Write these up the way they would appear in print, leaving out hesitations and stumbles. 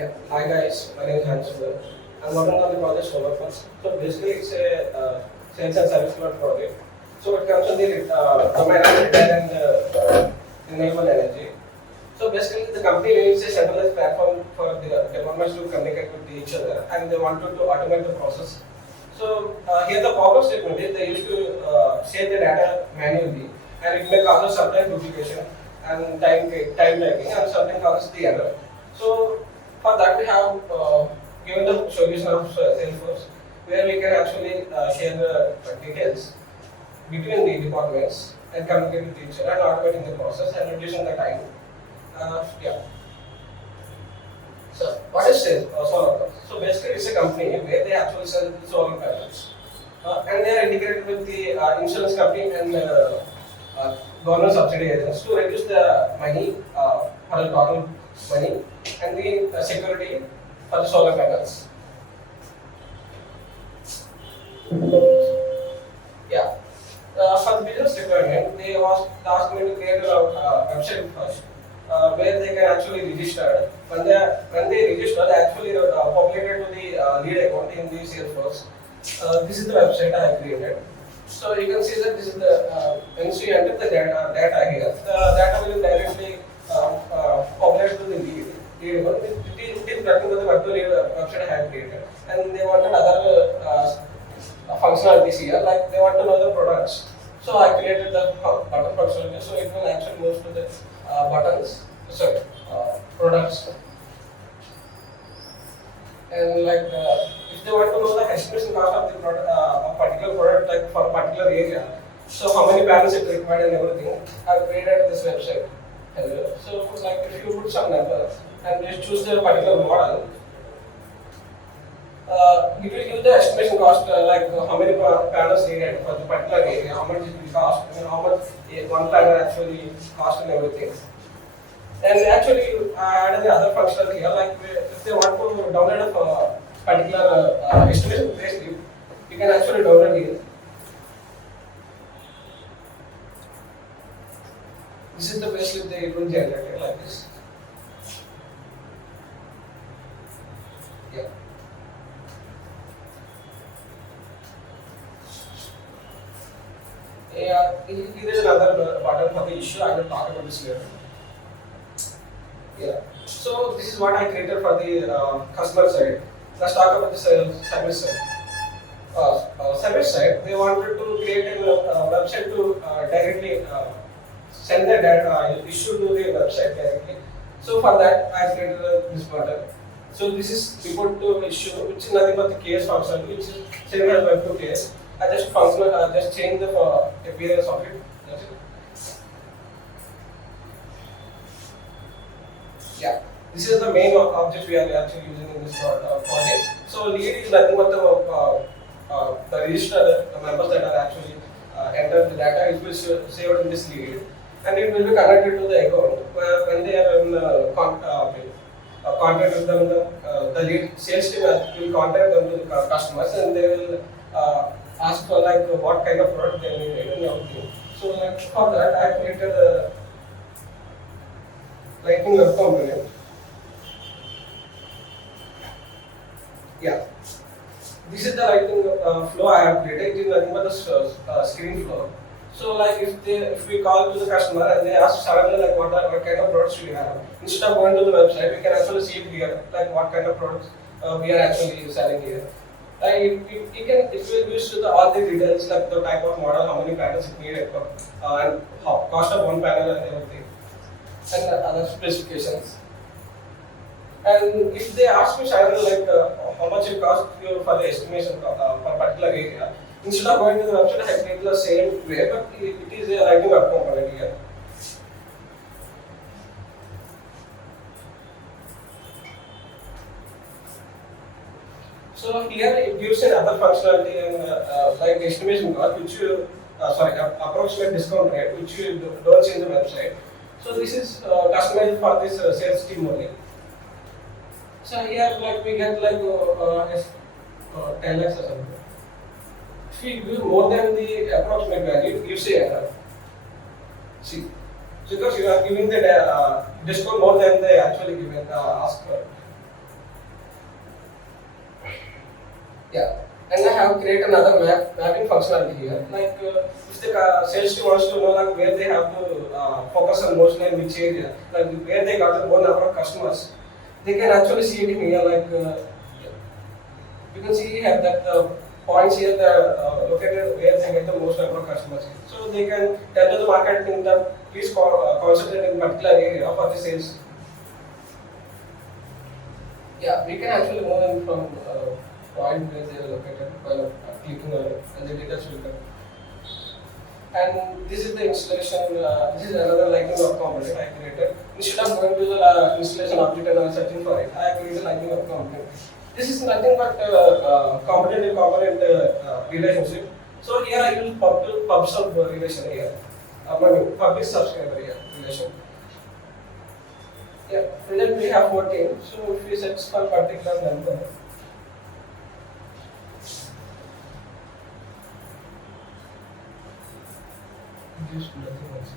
Yeah, hi guys, my name is Hans. I'm working on the project SalesforceForce. So basically, it's a sales and service cloud project. So it comes on the domain of retail and renewable energy. So basically, the company needs a centralized platform for the departments to communicate with each other, and they wanted to automate the process. So here the problem statement is they used to share the data manually, and it may cause sometimes duplication and time taking, and sometimes causes the error. So for that we have given the solution of Salesforce, where we can actually share the details between the departments and communicate with each other and automating the process and reducing the time. Yeah. So what is solar? So basically, it's a company where they actually sell the solar panels, and they are integrated with the insurance company and government subsidy agents to reduce the money for the total money and the security for the solar panels. Yeah. For the business requirement, they asked me to create a website first, where they can actually register. When they register, they actually populated to the lead account in the Salesforce. This is the website I have created. So you can see that this is the once you enter the data here, the data will directly populate to the lead account. It is tracking to the website I have created, and they wanted other functionalities here, like they want to know the products. So I created the button functionality, so it will actually move to the buttons, products. And like if they want to know the estimation cost of the product, a particular product, like for a particular area, so how many panels it required and everything, I've created this website. So like if you put some number and just choose the particular model, it will give the estimation cost, like how many panels needed for the particular area, how much it will cost, and how much one panel actually cost and everything. And actually, I added the other functionality here, like if they want to download a particular estimation payslip, you can actually download it. This is the payslip they will generate like this. Yeah. Yeah, here is another button for the issue. I will talk about this later. Yeah. So this is what I created for the customer side. Let's talk about the service side. Service side, they wanted to create a website to directly send the data issue to the website directly. So for that, I created this button. So this is report to issue, which is nothing but the case function, which is same as web to case. I just change the appearance of it. That's it. Yeah, this is the main object we are actually using in this project. So lead is nothing but the register, the members that are actually entered the data. It will saved in this lead, and it will be connected to the account where when they are in contact with them, the lead sales team will contact them to the customers, and they will ask for like what kind of product they need and everything. So like for that, I created a Lightning Web Component. Yeah, this is the Lightning flow I have created. It is nothing but the screen flow. So like if we call to the customer and they ask suddenly like what kind of products we have, instead of going to the website, we can actually see it here, like what kind of products we are actually selling here. It will be used to all the details, like the type of model, how many panels it needed, and cost of one panel and everything, and other specifications. And if they ask me suddenly like how much it costs you for the estimation for a particular area, instead of going to the website, I create the same way, but it is a Lightning Web Component here. So here it gives another functionality and like estimation cost, which you approximate discount rate, which you don't see in the website. So this is customized for this sales team only. So here like we get like 10 lakhs or something. If we give more than the approximate value, it gives a error. See, because you are giving the discount more than they actually given asked for. Yeah, and I have created another mapping functionality here. Like if the sales team wants to know like where they have to focus on mostly in which area, like where they got the more number of customers, they can actually see it here. Like you can see here that the points here that located where they get the most number of customers. So they can tell to the market team that please concentrate in particular area for the sales. Yeah, we can actually move them from point where they are located by clicking on it, and the details will come. And this is the installation. This is another lightning component I created. Instead of going to the installation object and searching for it, I created a lightning component. This is nothing but component to component relationship. So here I use pub sub relation here. Public subscriber here relation. Yeah, present we have 14. So if we set for particular number, just nothing else.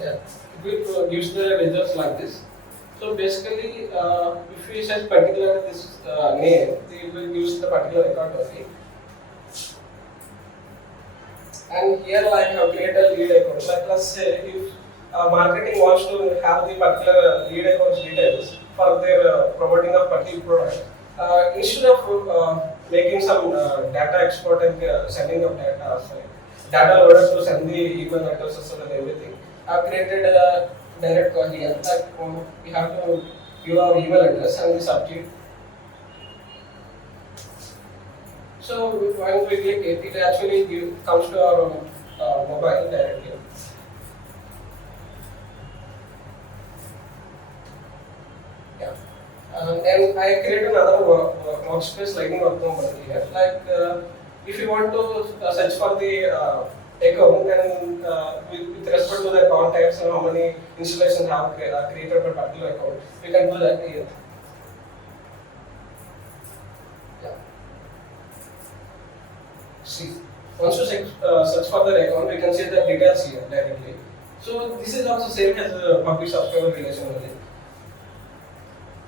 Yeah, it gives the results like this. So basically, if we set particular this name, it will use the particular record only. And here I have created a lead account. Like let's say if marketing wants to have the particular lead account details for their promoting a particular product, instead of making some data export and sending of data loader to send the email addresses and everything, I've created a direct call here. Like we have to give our email address and the subject. So when we click it, it actually comes to our mobile directly. Yeah. And then I create another workspace lightning component here. Like if you want to search for the account and with respect to the contacts and how many installations have created for particular account, we can do that here. Yeah. See, once you search for the account, we can see the details here directly. So this is also same as the public subscriber relation only.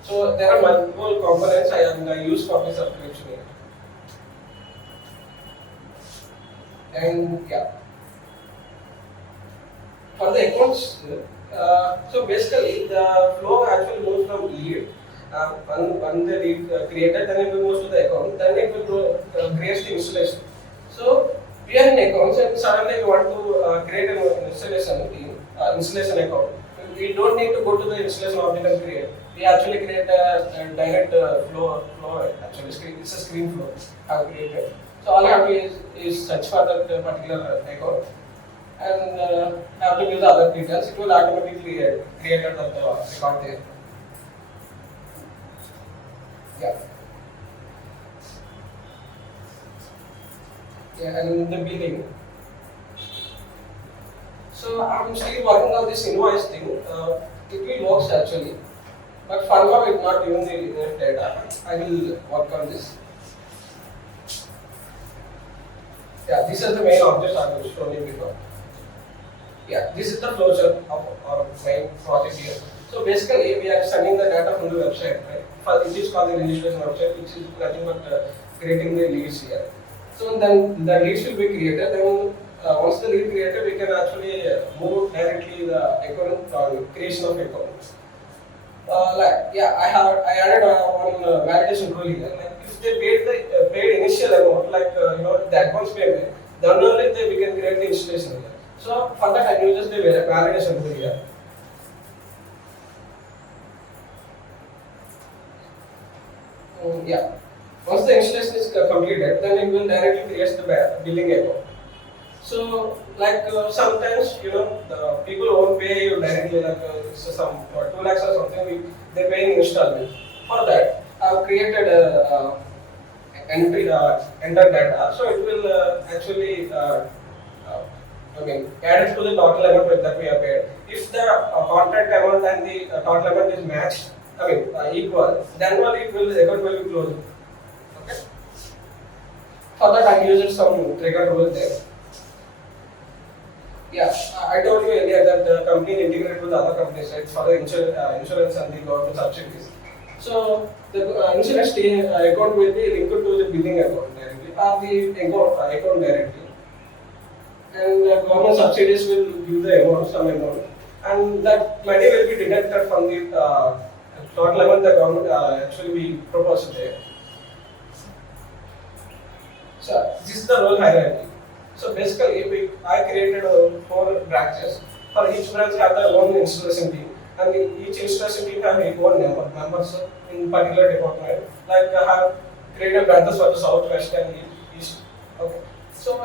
So there are multiple components I use public subscription here. And yeah. For the accounts, so basically the flow actually moves from lead. When the lead created, then it will move to the account, then it will create the installation. So we are in accounts and suddenly we want to create an installation account. We don't need to go to the installation object and create. We actually create a direct flow actually. It's a screen flow I've created. So all I have to do is search for that particular account and have to give the other details. It will automatically create that record there. Yeah. Yeah, and the billing. So I'm still working on this invoice thing. It will work actually, but for now it's not giving the enough data. I will work on this. Yeah, this is the main object I was showing you before. Yeah, this is the flowchart of our main project here. So basically, we are sending the data from the website, right? It is called the registration website, which is nothing but creating the leads here. So then the leads will be created. Then once the lead created, we can actually move directly the account or creation of account. I added one validation rule here. Like if they paid initial amount, like the advance payment, then only we can create the installation here. So for that, I use the validation rule here. Yeah. Once the installation is completed, then it will directly create the billing account. So, like sometimes the people won't pay you directly, like some 2 lakhs or something. They pay in installment. For that, I've created a enter data, so it will actually add it to the total amount that we have paid. If the contract amount and the total amount is matched, equal, then only the account will be closed. Okay. For that, I used some trigger rule there. Yeah, I told you earlier that the company integrated with other companies, right, for the insurance and the government subsidies. So the insurance account will be linked to the billing account directly, or the account directly, and the government subsidies will give the amount, some amount, and that money will be deducted from the total amount the government actually we proposed there. So this is the role hierarchy. So basically, I created 4 branches. For each branch have their own installation team, and each installation team have their own members in particular department. Like I have created branches for the southwest and east. Okay. So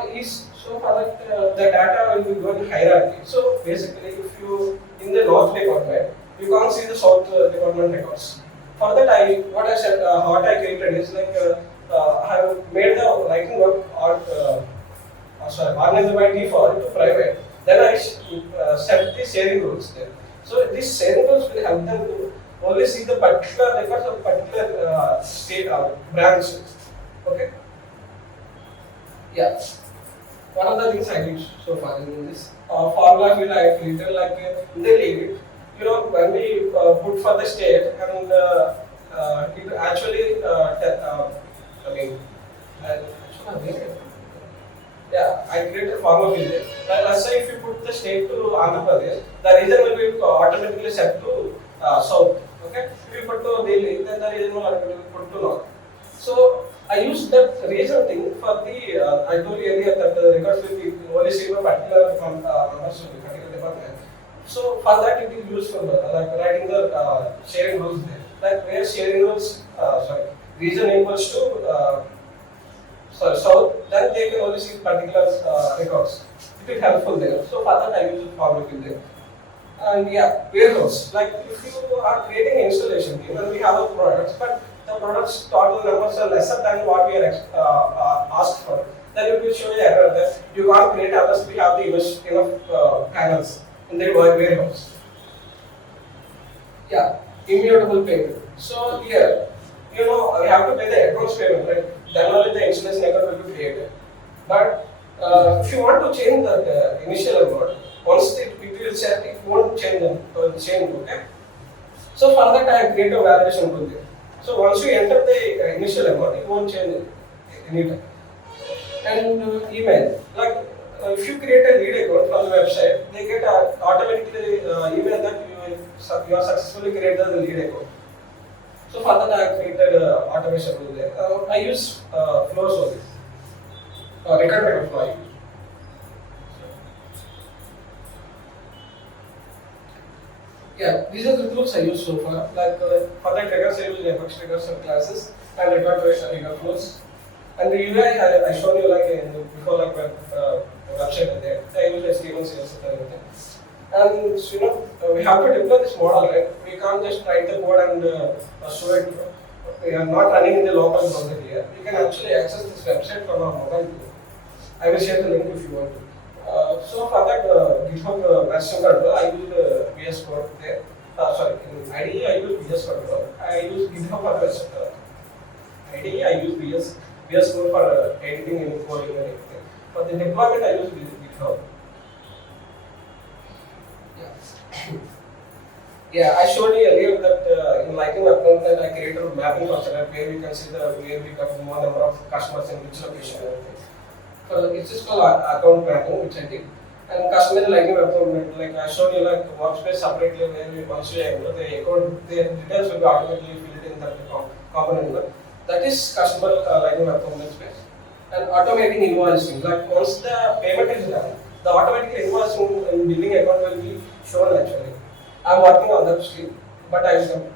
for that the data will be going hierarchy. So basically, if you in the north department, you can't see the south department records. For that, what I created is like I have made the writing work organized by default to private. Then I set the sharing rules there. So these sharing rules will help them to only see the particular records of particular state branch. Okay. Yeah. One of the things I did so far in this formula will I created like in the limit. You know, when we put for the state and it actually I create a formula with it. Let's say if you put the state to Andhra Pradesh, the region will be automatically set to south. Okay. If you put to Delhi, then the region will automatically put to north. So I use that region thing for the. I told you earlier that the records will be only seen by particular members of the particular department. So for that it is useful like writing the sharing rules there. Like where sharing rules, region equals to south, then they can only see particular records. It is helpful there. So for that I use the formula there. And yeah, warehouse. Like if you are creating an installation team and we have a products, but the products total numbers are lesser than what we are asked for, then it will show you error that you can't create others. We have the enough panels in the warehouse. Yeah, immutable payment. So here, you know, we have to pay the advance payment, right? Then only the installation account will be created. But if you want to change the initial amount, once it will set, it won't change okay? So for that I create a validation rule there. So once you enter the initial amount, it won't change anytime. And email, like if you create a lead account from the website, they get automatically email that you are successfully created the lead account. So for that I created automation rule there. I use flows only, record record flow I use. Yeah, these are the tools I use so far. Like for the triggers, I use Apex triggers and classes and record trigger flows. And the UI I showed you like before, like website there. I use HTML, CSS, and everything. And so, you know, we have to deploy this model, right? We can't just write the code and show it. We are not running in the local browser here. You can actually access this website from our mobile too. I will share the link if you want to. So for that GitHub version control, I use VS Code there. In IDE I use VS Control. I use GitHub for version. IDE I use VS Code for editing and coding and everything. For the deployment I use GitHub. Yeah, I showed you earlier that in Lightning Web Content I created a mapping function where we can see where we got more number of customers in which location and everything. So it's just called account mapping, which I did. And customer Lightning Web Content, like I showed you like workspace separately where we once you enter the account, the details will be automatically filled in that component. That is customer Lightning Web Content space. And automating invoicing, like once the payment is done, the automatic invoicing and billing account will be shown actually. I'm working on that still, but I will.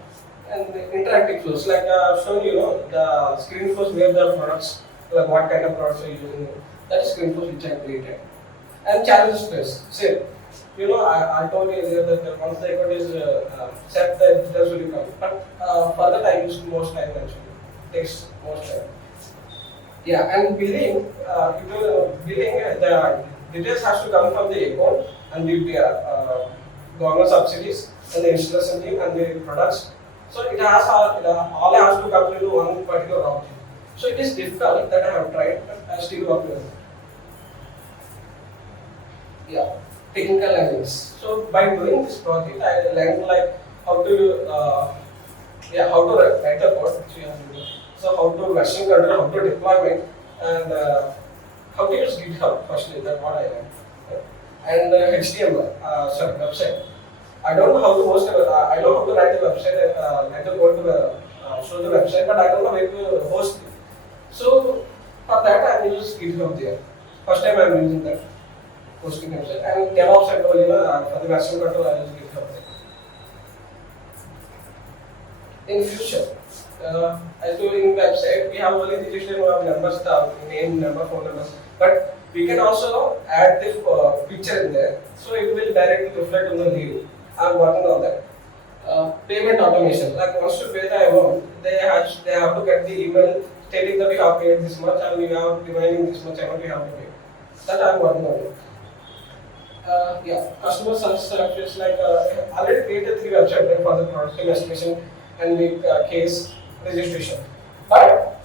And interactive flows, like I've shown you, the screen flows where the products, like what kind of products are you using, that is screen flows which I created. And challenge space, same. I told you earlier that once the account is set, the details will come. But for that I use most time actually, takes most time. Yeah, and billing, the details has to come from the account and the government subsidies and the installation team and the products. So it has all has to come into one particular object. So it is difficult that I have tried, but I still work with it. Yeah, technical languages. So by doing this project, I learned like how to how to write the code which we have to do. So how to version control, how to deployment, and how to use GitHub. Firstly, that's what I learned. And HTML, sorry, website. I don't know how to host. I know how to write the website and I can go to show the website, but I don't know where to host it. So for that, I will use GitHub there. First time I am using that hosting website, and DevOps I told for the version control I use GitHub there. In future, as to in website, we have only the digital numbers, name, number, phone numbers, but we can also add the picture in there, so it will directly reflect on the lead. I am working on that. Payment automation, like once you pay the amount, they have to get the email stating that we have paid this much and we have remaining this much amount we have to pay. That I am working on it. Customer service, like already created 3 websites for the product team estimation and the case registration. But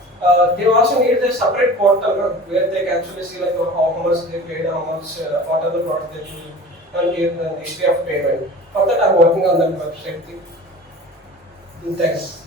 they also need a separate portal where they can actually see like how much they paid, how much, what are the products they choose, and the history of payment. For that, I'm working on that website. Thanks.